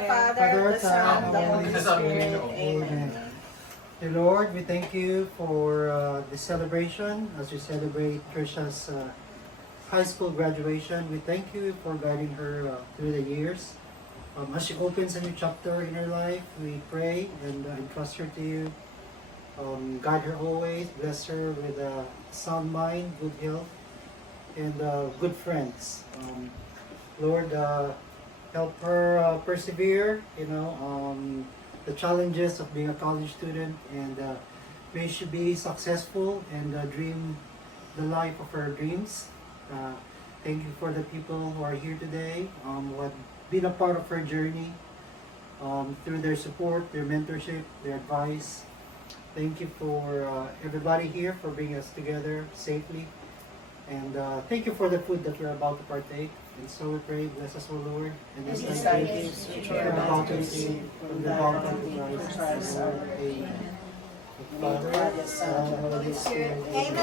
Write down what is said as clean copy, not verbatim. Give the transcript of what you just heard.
the Father, the Son, and the Holy Spirit. Amen. Dear Lord, we thank you for this celebration as we celebrate Trisha's high school graduation. We thank you for guiding her through the years. As she opens a new chapter in her life, we pray and entrust her to you. Guide her always, bless her with a sound mind, good health, and good friends. Lord, help her persevere, the challenges of being a college student, and may she be successful and dream the life of her dreams. Thank you for the people who are here today, who have been a part of her journey, through their support, their mentorship, their advice. Thank you for everybody here for bringing us together safely. And thank you for the food that we're about to partake. And so we pray, bless us, O Lord. And this night gifts which we are about to receive from the bounty of Christ our Lord. Amen. Father, Son, and Holy Spirit. Amen.